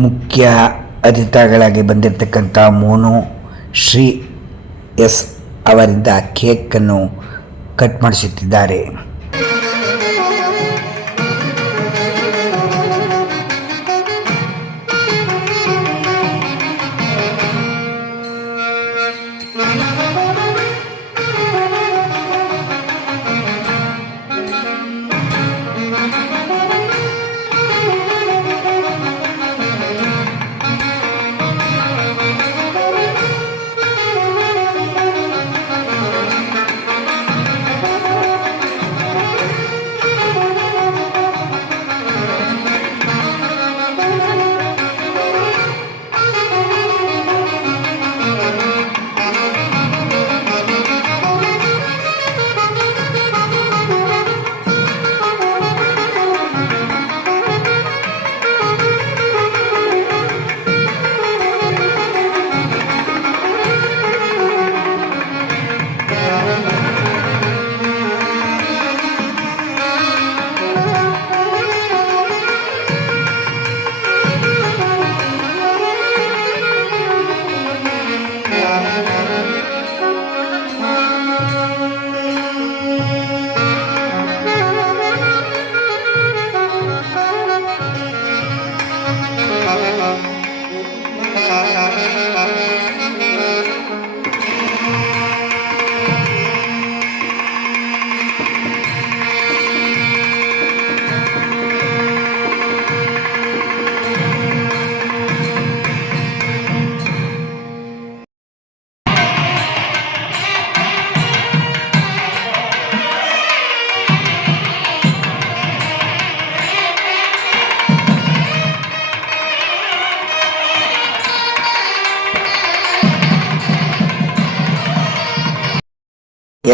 ಮುಖ್ಯ ಅತಿಥಿಗಳಾಗಿ ಬಂದಿರತಕ್ಕಂಥ ಮೋನು ಶ್ರೀ ಎಸ್ ಅವರಿಂದ ಕೇಕನ್ನು ಕಟ್ ಮಾಡಿಸುತ್ತಿದ್ದಾರೆ.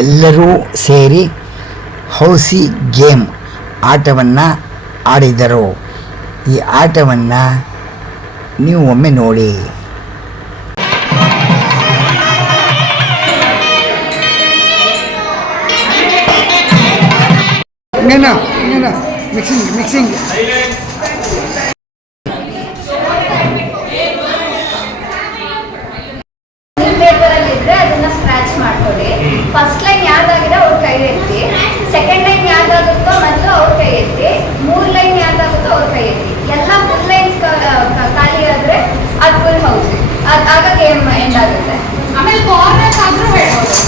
ಎಲ್ಲರೂ ಸೇರಿ ಹೌಸಿ ಗೇಮ್ ಆಟವನ್ನು ಆಡಿದರು. ಈ ಆಟವನ್ನು ನೀವು ಒಮ್ಮೆ ನೋಡಿ. ಮಿಕ್ಸಿಂಗ್ ಪೇಪರಲ್ಲಿದ್ದರೆ ಅದನ್ನು ಸ್ಕ್ರ್ಯಾಚ್ ಮಾಡ್ಕೊಳ್ಳಿ. ಫಸ್ಟ್ ಲೈನ್ ಯಾವ್ದಾಗಿದೆ ಅವ್ರ ಕೈ ಎತ್ತಿ, ಸೆಕೆಂಡ್ ಲೈನ್ ಯಾವ್ದಾಗುತ್ತೋ ಮೊದಲು ಅವ್ರ ಕೈ ಎತ್ತಿ, 3 ಲೈನ್ ಯಾವ್ದಾಗುತ್ತೋ ಅವ್ರ ಕೈ ಎತ್ತಿ. ಎಲ್ಲ ಫುಲ್ ಲೈನ್ಸ್ ಖಾಲಿ ಆದರೆ ಅದು ಫುಲ್ ಹೌಸ್, ಆಗ ಗೇಮ್ ಎಂಡ್ ಆಗುತ್ತೆ. ಆಮೇಲೆ ಕಾರ್ನರ್ಸ್ ಆದರೂ ಹೇಳ್ಬೋದು.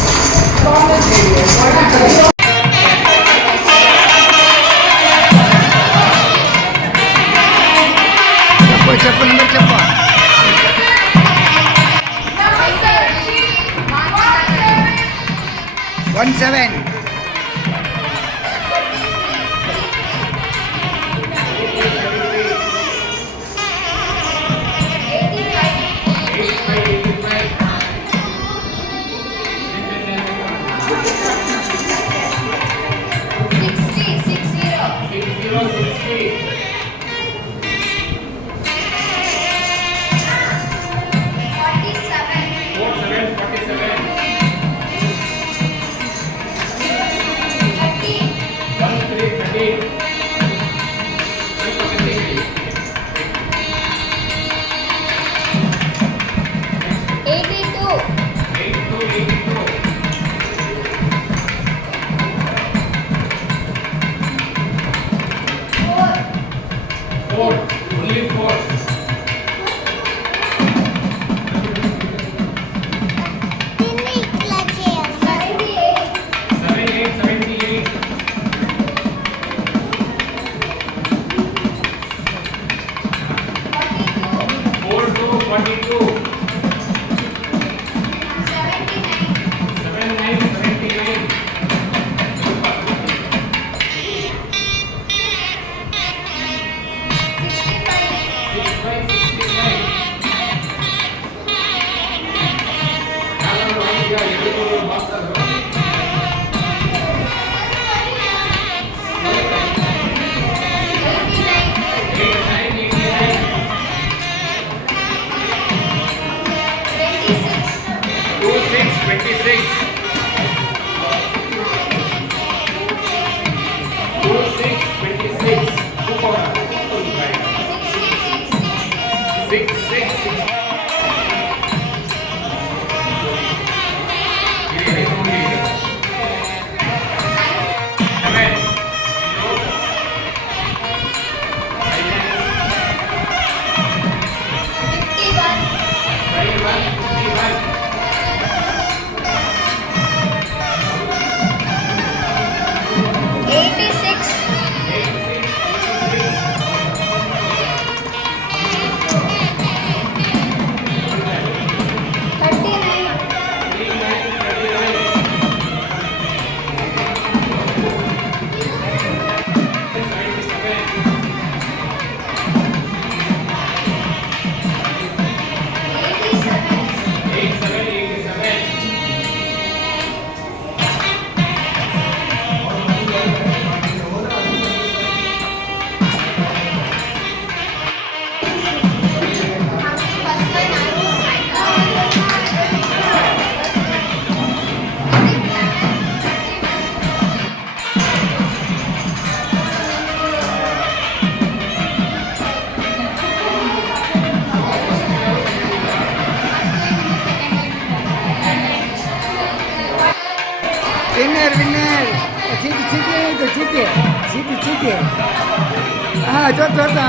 ಜೋತ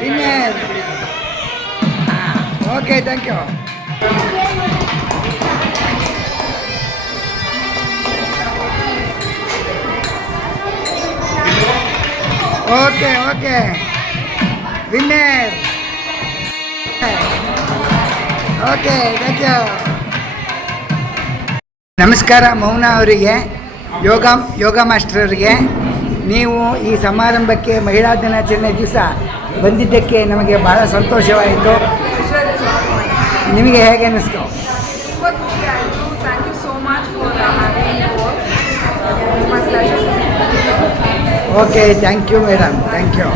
winner. Okay, thank you. Okay winner. Okay, thank you. ನಮಸ್ಕಾರ ಮೌನ ಅವರಿಗೆ, ಯೋಗ ಮಾಸ್ಟರ್ ಅವರಿಗೆ. ನೀವು ಈ ಸಮಾರಂಭಕ್ಕೆ ಮಹಿಳಾ ದಿನಾಚರಣೆ ದಿವಸ ಬಂದಿದ್ದಕ್ಕೆ ನಮಗೆ ಬಹಳ ಸಂತೋಷವಾಯಿತು. ನಿಮಗೆ ಹೇಗೆ ಅನ್ನಿಸ್ತು? Thank you so much for having. Okay, thank you madam, thank you.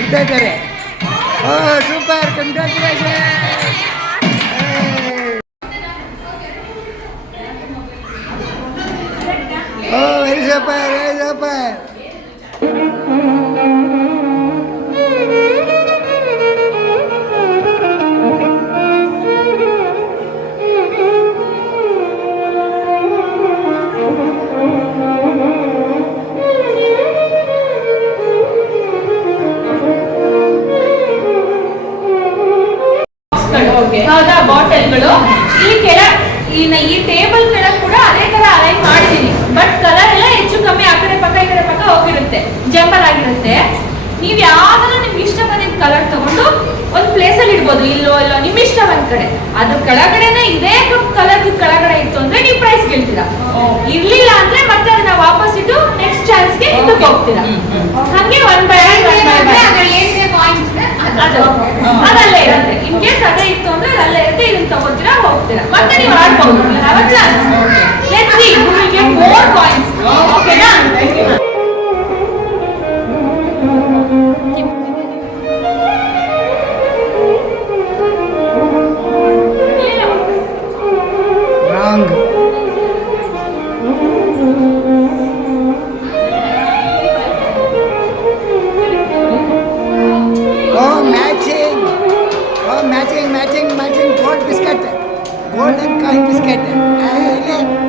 ಇಡ್ತಾ ಇದ್ದಾರೆ. Oh super, congratulation. Oh very super, very super. ಹೌದಾ, ಬಾಟಲ್ಗಳು ಈ ಟೇಬಲ್ ಕೆಳಗೆ ಕೂಡ ಅದೇ ತರ ಅಲೈನ್ ಮಾಡಿದೀನಿ. ಬಟ್ ಕಲರ್ ಎಲ್ಲ ಹೆಚ್ಚು ಕಮ್ಮಿ ಆ ಕಡೆ ಪಕ್ಕ ಈ ಕಡೆ ಪಕ್ಕ ಹೋಗಿರುತ್ತೆ, ಜಂಬಲ್ ಆಗಿರುತ್ತೆ. ನೀವ್ ಯಾವ್ದಾದ್ರು ನಿಮ್ಗೆ ಇಷ್ಟ ಬಂದಿದ್ದ ಕಲರ್ ತಗೊಂಡು ಒಂದ್ ಪ್ಲೇಸ್ ಅಲ್ಲಿ ಇಡ್ಬೋದು, ಇಲ್ಲೋ ನಿಮ್ ಇಷ್ಟ ಬಂದ್ ಕಡೆ. ಅದ್ರ ಕೆಳಗಡೆನೆ ಇದೇ ಕಲರ್ ಕೆಳಗಡೆ ಇತ್ತು ಅಂದ್ರೆ ನೀವು ಪ್ರೈಸ್ ಗೆಲ್ತೀರಾ. ಇರ್ಲಿಲ್ಲ ಅಂದ್ರೆ ಮತ್ತೆ ಅದನ್ನ ವಾಪಸ್ ಇಟ್ಟು ನೆಕ್ಸ್ಟ್ ಚಾನ್ಸ್ಗೆ ಇದಕ್ಕೆ ಹೋಗ್ತೀರಾ. ಹಂಗೆ ಒನ್ ಬೈ ಅದಲ್ಲೇ ಇರುತ್ತೆ. ಇನ್ ಕೇಸ್ ಅದೇ ಇತ್ತು ಅಂದ್ರೆ ಅಲ್ಲೇ ಇರುತ್ತೆ, ಇದನ್ನ ತಗೋತೀರಾ, ಹೋಗ್ತೀರಾ, ಮತ್ತೆ ನೀವು ಆಡ್ಬಹುದು. Let's see who will get more coins. ಓಕೆನಾ? Wrong. Matching gold biscuit, golden coin biscuit.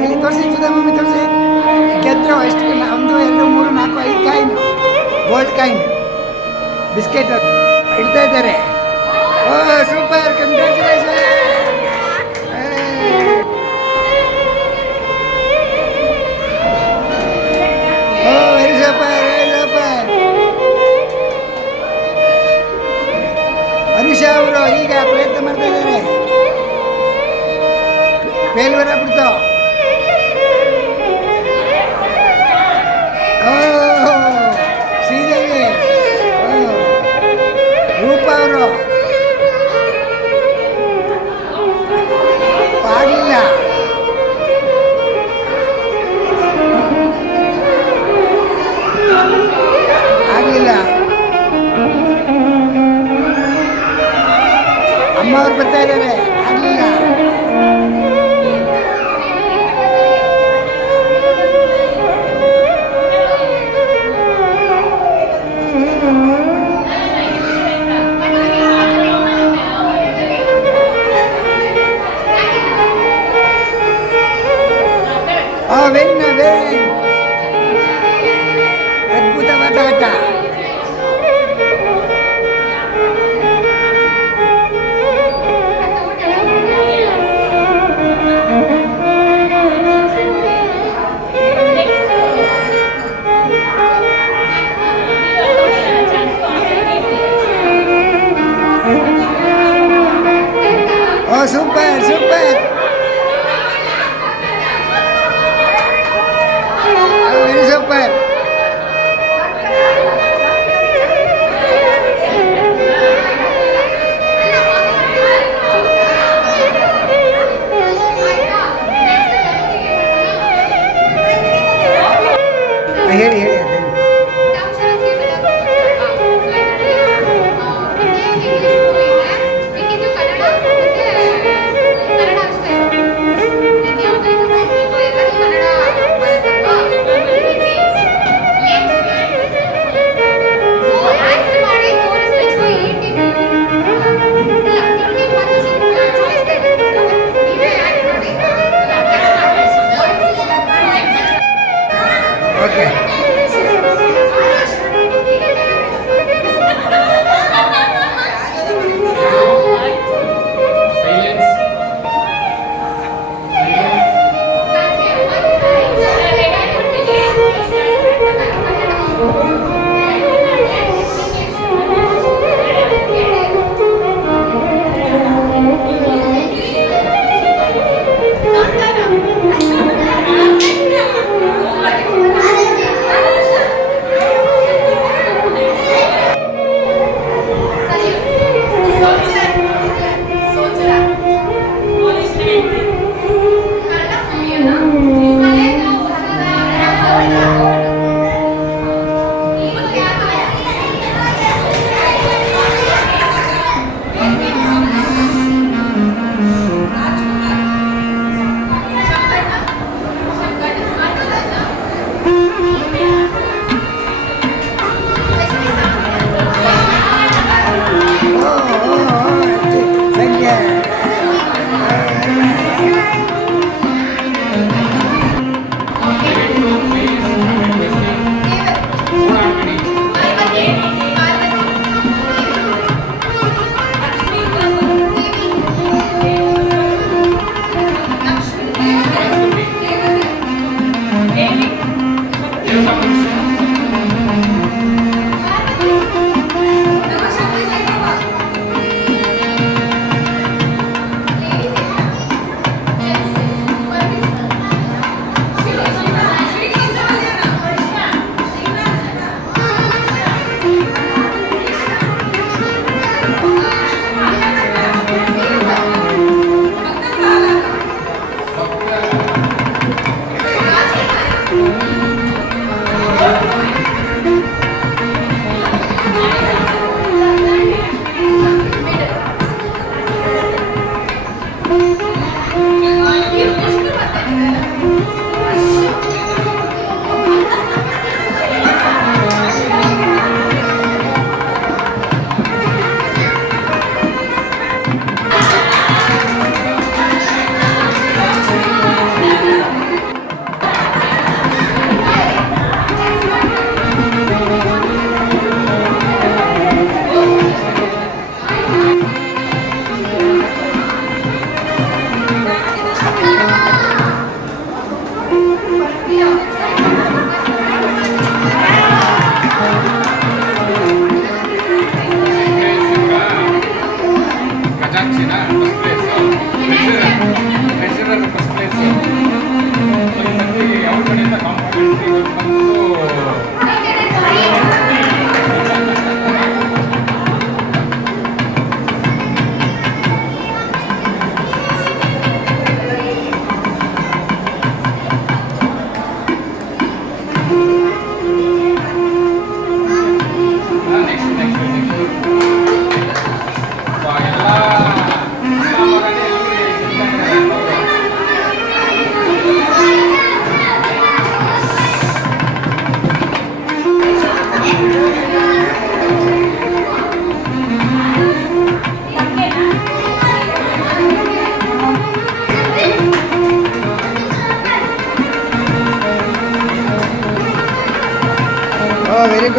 ಇಲ್ಲಿ ತೋರಿಸಿ ಮಮ್ಮಿ, ತೋರಿಸಿ. ಗೆದ್ರು ಎಷ್ಟು? 1 2 3 4 5 ಕಾಯಿನ್, ಗೋಲ್ಡ್ ಕಾಯಿನ್ ಬಿಸ್ಕೆಟ್ ಇಡ್ತಾ ಇದ್ದಾರೆ. Oh super, congratulation. Oh very super, very super. Anisha ಅವರು ಈಗ ಪ್ರಯತ್ನ ಮಾಡ್ತಾ ಇದ್ದಾರೆ. ಫೇಲ್ಯೂರ್ ಆಗ್ಬಿಡ್ತು. ಶ್ರೀದೇವಿ, ರೂಪ ಅವರು ಆಗಲಿಲ್ಲ. ಆಗಲಿಲ್ಲ. ಅಮ್ಮ ಅವ್ರು ಬರ್ತಾ ಇದ್ದಾರೆ. ಆಗಲಿಲ್ಲ. ಅದ್ಭುತವಾದ ಆಟ.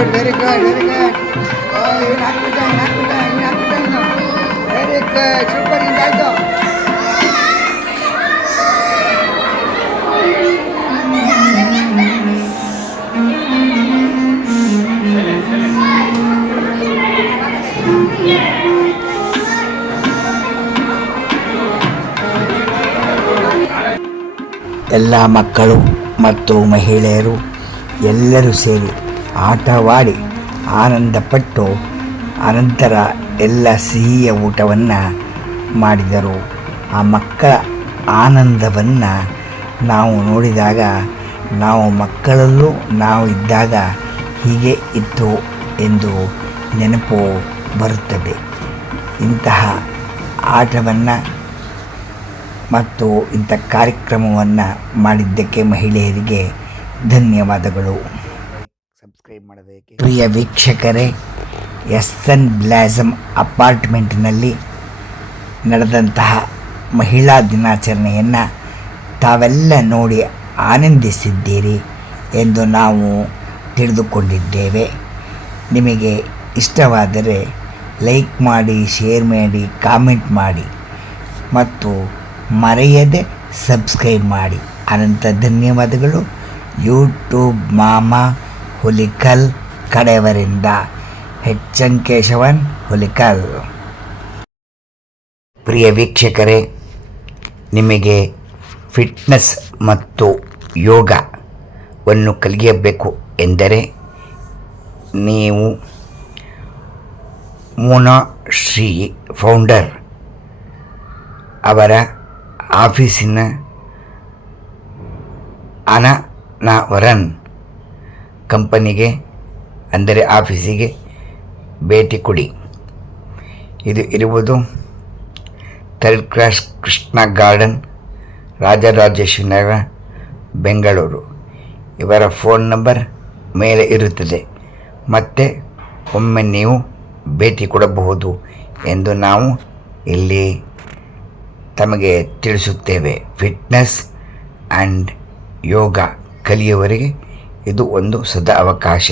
ಗುಡ್ ವೆರಿ ಗುಡ್ ಏನು ಹಾಕ್ಬಿಟ್ಟ ವೆರಿ ಗುಡ್ ಸೂಪರ್ ಹಿಂಗಾಯ್ತು. ಎಲ್ಲ ಮಕ್ಕಳು ಮತ್ತು ಮಹಿಳೆಯರು ಎಲ್ಲರೂ ಸೇರಿ ಆಟವಾಡಿ ಆನಂದಪಟ್ಟು ಅನಂತರ ಎಲ್ಲ ಸಿಹಿಯ ಊಟವನ್ನು ಮಾಡಿದರು. ಆ ಮಕ್ಕಳ ಆನಂದವನ್ನು ನಾವು ನೋಡಿದಾಗ ನಾವು ಮಕ್ಕಳಲ್ಲೂ ನಾವು ಇದ್ದಾಗ ಹೀಗೆ ಇತ್ತು ಎಂದು ನೆನಪು ಬರುತ್ತದೆ. ಇಂತಹ ಆಟವನ್ನು ಮತ್ತು ಇಂಥ ಕಾರ್ಯಕ್ರಮವನ್ನು ಮಾಡಿದ್ದಕ್ಕೆ ಮಹಿಳೆಯರಿಗೆ ಧನ್ಯವಾದಗಳು. ಸಬ್ಸ್ಕ್ರೈಬ್ ಮಾಡಬೇಕು. ಪ್ರಿಯ ವೀಕ್ಷಕರೇ, ಎಸ್ಎನ್ ಬ್ಲಾಸಮ್ ಅಪಾರ್ಟ್ಮೆಂಟ್ನಲ್ಲಿ ನಡೆದಂತಹ ಮಹಿಳಾ ದಿನಾಚರಣೆಯನ್ನು ತಾವೆಲ್ಲ ನೋಡಿ ಆನಂದಿಸಿದ್ದೀರಿ ಎಂದು ನಾವು ತಿಳಿದುಕೊಂಡಿದ್ದೇವೆ. ನಿಮಗೆ ಇಷ್ಟವಾದರೆ ಲೈಕ್ ಮಾಡಿ, ಶೇರ್ ಮಾಡಿ, ಕಾಮೆಂಟ್ ಮಾಡಿ ಮತ್ತು ಮರೆಯದೆ ಸಬ್ಸ್ಕ್ರೈಬ್ ಮಾಡಿ. ಅನಂತ ಧನ್ಯವಾದಗಳು. ಯೂಟ್ಯೂಬ್ ಮಾಮ ಹುಲಿಕಲ್ ಕಡೆಯವರಿಂದ ಎಚ್.ಎನ್. ಕೇಶವನ್ ಹುಲಿಕಲ್. ಪ್ರಿಯ ವೀಕ್ಷಕರೇ, ನಿಮಗೆ ಫಿಟ್ನೆಸ್ ಮತ್ತು ಯೋಗವನ್ನು ಕಲಿಯಬೇಕು ಎಂದರೆ ನೀವು ಮೋನಾಶ್ರೀ ಫೌಂಡರ್ ಅವರ ಆಫೀಸಿನ ಅನಾವರನ್ ಕಂಪನಿಗೆ ಅಂದರೆ ಆಫೀಸಿಗೆ ಭೇಟಿ ಕೊಡಿ. ಇದು ಇರುವುದು 3rd cross Krishna garden, Rajarajeshwari Nagar, Bengaluru. ಇವರ ಫೋನ್ ನಂಬರ್ ಮೇಲೆ ಇರುತ್ತದೆ. ಮತ್ತು ಒಮ್ಮೆ ನೀವು ಭೇಟಿ ಕೊಡಬಹುದು ಎಂದು ನಾವು ಇಲ್ಲಿ ತಮಗೆ ತಿಳಿಸುತ್ತೇವೆ. ಫಿಟ್ನೆಸ್ ಆ್ಯಂಡ್ ಯೋಗ ಕಲಿಯುವವರಿಗೆ ಇದು ಒಂದು ಸದಾ ಅವಕಾಶ.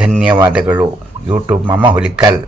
ಧನ್ಯವಾದಗಳು. ಯೂಟ್ಯೂಬ್ ಮಾಮ ಹುಲಿಕಲ್.